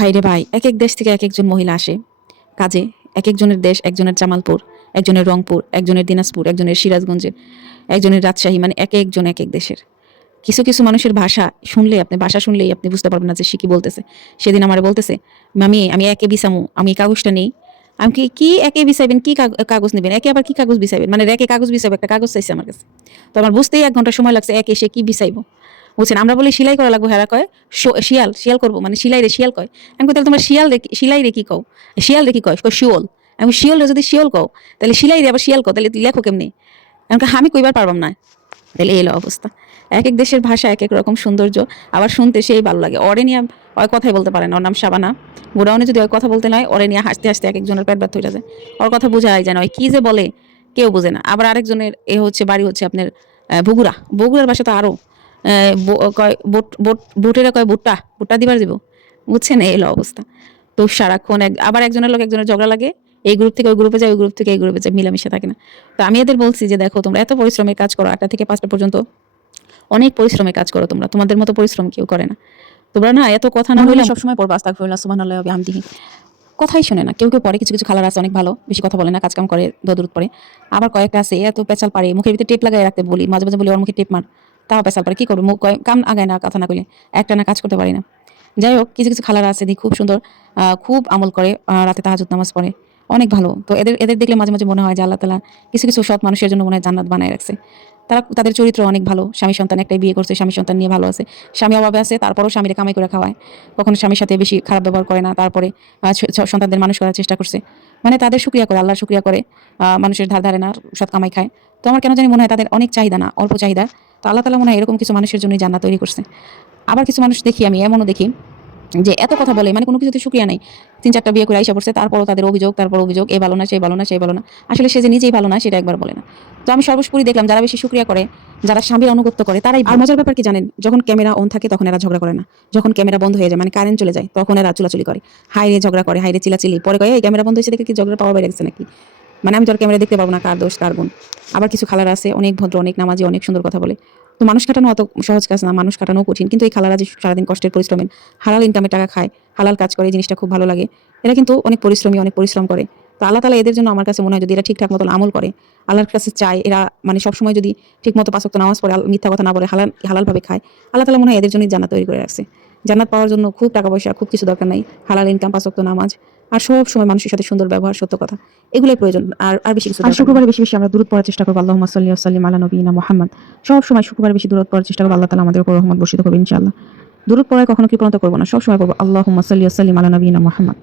ভাইরে ভাই, এক এক দেশ থেকে এক একজন মহিলা আসে কাজে। এক একজনের দেশ, একজনের জামালপুর, একজনের রংপুর, একজনের দিনাজপুর, একজনের সিরাজগঞ্জের, একজনের রাজশাহী, মানে এক একজন এক এক দেশের। কিছু কিছু মানুষের ভাষা শুনলে, আপনি ভাষা শুনলেই আপনি বুঝতে পারবেন না যে সে কি বলতেছে। সেদিন আমার বলতেছে, মামি আমি একে বিছামু, আমি এই কাগজটা নেই। আমি কি একে বিছাইবেন, কি কাগজ নেবেন, একে আবার কি কাগজ বিছাইবেন, মানে রেকে কাগজ বিছাইবো, একটা কাগজ চাইছে আমার কাছে। তো আমার বুঝতেই 1 ঘন্টা সময় লাগছে, একে সে কি বিছাইবো। বুঝছেন, আমরা বলি সেলাই করা লাগবো, হেরা কয় শিয়াল শিয়াল করবো, মানে সিলাই রে শিয়াল কয়। আমি কই তাহলে তোমার শিয়াল রে সিলাই রে কি কও, শিয়াল রে কি কয়, শিওল। আমি শিওল রে যদি শিওল কও, তাহলে সিলাই রে আবার শিয়াল কও, তাহলে লেখো কেমনি। আমি কইবার পারবাম না। তাহলে এলো অবস্থা। এক এক দেশের ভাষা এক এক রকম সৌন্দর্য, আবার শুনতে সেই ভালো লাগে। ওরে নিয়ে ওই কথাই বলতে পারে না, ওর নাম শাবানা। গোডাউনে যদি ওই কথা বলতে নয়, ওরে নিয়ে হাসতে হাসতে এক একজনের পেট ব্যথা হয়ে যায়। ওর কথা বোঝাই যায় না, ওই কি যে বলে কেউ বোঝে না। আবার আরেকজনের হচ্ছে বাড়ি হচ্ছে আপনার বগুড়া। বগুড়ার ভাষা তো আরও কয় বুটেরা কয় ভুট্টা ভুট্টা দিবার দিব। বুঝছেন, এলো অবস্থা। তো সারাক্ষণ আবার একজনের লোক একজনের ঝগড়া লাগে, এই গ্রুপ থেকে ওই গ্রুপে যায়, ওই গ্রুপ থেকে এই গ্রুপে যায়, মিলামিশা থাকে না। তো আমি এদের বলছি যে দেখো, তোমরা এত পরিশ্রমের কাজ করো, 8টা থেকে 5টা পর্যন্ত অনেক পরিশ্রমের কাজ করো তোমরা, তোমাদের মতো পরিশ্রম কেউ করে না। তোমরা না এত কথা না হইলে সবসময় পড়বা আস্তাগফিরুল্লাহ সুবহানাল্লাহি ওয়া বিহামদিহি, কথাই শোনে না। কেউ কেউ পড়ে, কিছু কিছু খালার আছে অনেক ভালো, বেশি কথা বলে না, কাজ কাম করে, দরুদ পড়ে। আবার কয়েকটা আছে এত পেঁচাল পারে, মুখের ভিতরে টেপ লাগাই রাখতে বলি, মাঝে মাঝে বলি ওর মুখে টেপ মার, তাও পেঁচাল পারে। কি করবো, মুখ কাম আগায় না, কথা না কইলে একটা না কাজ করতে পারি না। যাই হোক, কিছু কিছু খালারা আছে খুব সুন্দর, খুব আমল করে, রাতে তাহাজ্জুদ নামাজ পড়ে, অনেক ভালো। তো এদের এদের দেখলে মাঝে মাঝে মনে হয় যে আল্লাহ তাআলা কিছু কিছু সৎ মানুষের জন্য মনে হয় জান্নাত বানায় রাখছে। তাদের চরিত্র অনেক ভালো। স্বামী সন্তান একটাই বিয়ে করছে, স্বামী সন্তান নিয়ে ভালো আছে। স্বামী অভাবে আছে, তারপরেও স্বামীরে কামাই করে খাওয়ায়। কখনো স্বামীর সাথে বেশি খারাপ ব্যবহার করে না। তারপরে সন্তানদের মানুষ করার চেষ্টা করছে। মানে তাদের শুকরিয়া করে, আল্লাহর শুকরিয়া করে, মানুষের ধার ধারে না, সৎ কামাই খায়। তো আমার কেন জানি মনে হয় তাদের অনেক চাহিদা না, অল্প চাহিদা। তো আল্লাহ তাআলা মনে হয় এরকম কিছু মানুষের জন্যই জান্নাত তৈরি করছে। আবার কিছু মানুষ দেখি, আমি এমনও দেখি যে এত কথা বলে, মানে কোনো কিছুতে শুকরিয়া নাই। 3-4টা বিয়ে করে আইসা পড়ছে, তারপরও তাদের অভিযোগ, তারপর অভিযোগ, এ ভালো না, সেই ভালো না, সেই ভালো না। আসলে সে যে নিজেই ভালো না সেটা একবার বলে না। তো আমি সর্বোপরি দেখলাম যারা বেশি শুকরিয়া করে, যারা স্বামীর আনুগত্য করে, তারাই। আর মজার ব্যাপার কি জানেন, যখন ক্যামেরা অন থাকে তখন এরা ঝগড়া করে না, যখন ক্যামেরা বন্ধ হয়ে যায়, মানে কারেন্ট চলে যায়, তখন এরা চুলাচুলি করে, হাইরে ঝগড়া করে, হাইরে চিলাচিলি, পরে কয় এই ক্যামেরা বন্ধ হয়েছে দেখে কি ঝগড়া পাওয়া বেড়ে গেছে নাকি। মানে আমি তোর ক্যামেরা দেখতে পাবো না, কার দোষ কার গুণ। আবার কিছু খালার আছে অনেক ভদ্র, অনেক নামাজি, অনেক সুন্দর কথা বলে। তো মানুষ কাটানো অত সহজ কাজ না, মানুষ কাটানো কঠিন। কিন্তু এই খালারা যে সারাদিন কষ্টের পরিশ্রমের হালাল ইনকামের টাকা খায়, হালাল কাজ করে, এই জিনিসটা খুব ভালো লাগে। এরা কিন্তু অনেক পরিশ্রমী, অনেক পরিশ্রম করে। তো আল্লাহ তাআলা এদের জন্য আমার কাছে মনে হয় যদি এরা ঠিকঠাক মতো আমল করে, আল্লাহর কাছে চায়, এরা মানে সবসময় যদি ঠিক মতো 5 ওয়াক্ত নামাজ পড়ে, মিথ্যা কথা না বলে, হালালভাবে খায়, আল্লাহ তাআলা মনে হয় এদের জন্যই জান্নাত তৈরি করে রাখছে। জান্নাত পাওয়ার জন্য খুব টাকা পয়সা, খুব কিছু দরকার নাই। হালাল ইনকাম, 5 ওয়াক্ত নামাজ, আর সব সময় মানুষের সাথে সুন্দর ব্যবহার, সত্য কথা, এগুলোই প্রয়োজন। আর বেশি কিছু দরকার নেই। শুক্রবারে বেশি বেশি আমরা দুরূদ পড়ার চেষ্টা করব, আল্লাহুম্মা সাল্লি ওয়া সাল্লিম আলা নবিয়িনা মুহাম্মদ। সব সময় শুক্রবারে বেশি দুরূদ পড়ার চেষ্টা করব, আল্লাহ তাআলা আমাদের উপর রহমত বর্ষিত করবে ইনশাআল্লাহ। দুরূদ পড়ায় কখনো কৃপণতা করব না, সব সময় পড়ব আল্লাহুম্মা সাল্লি ওয়া সাল্লিম আলা নবিয়িনা মুহাম্মদ।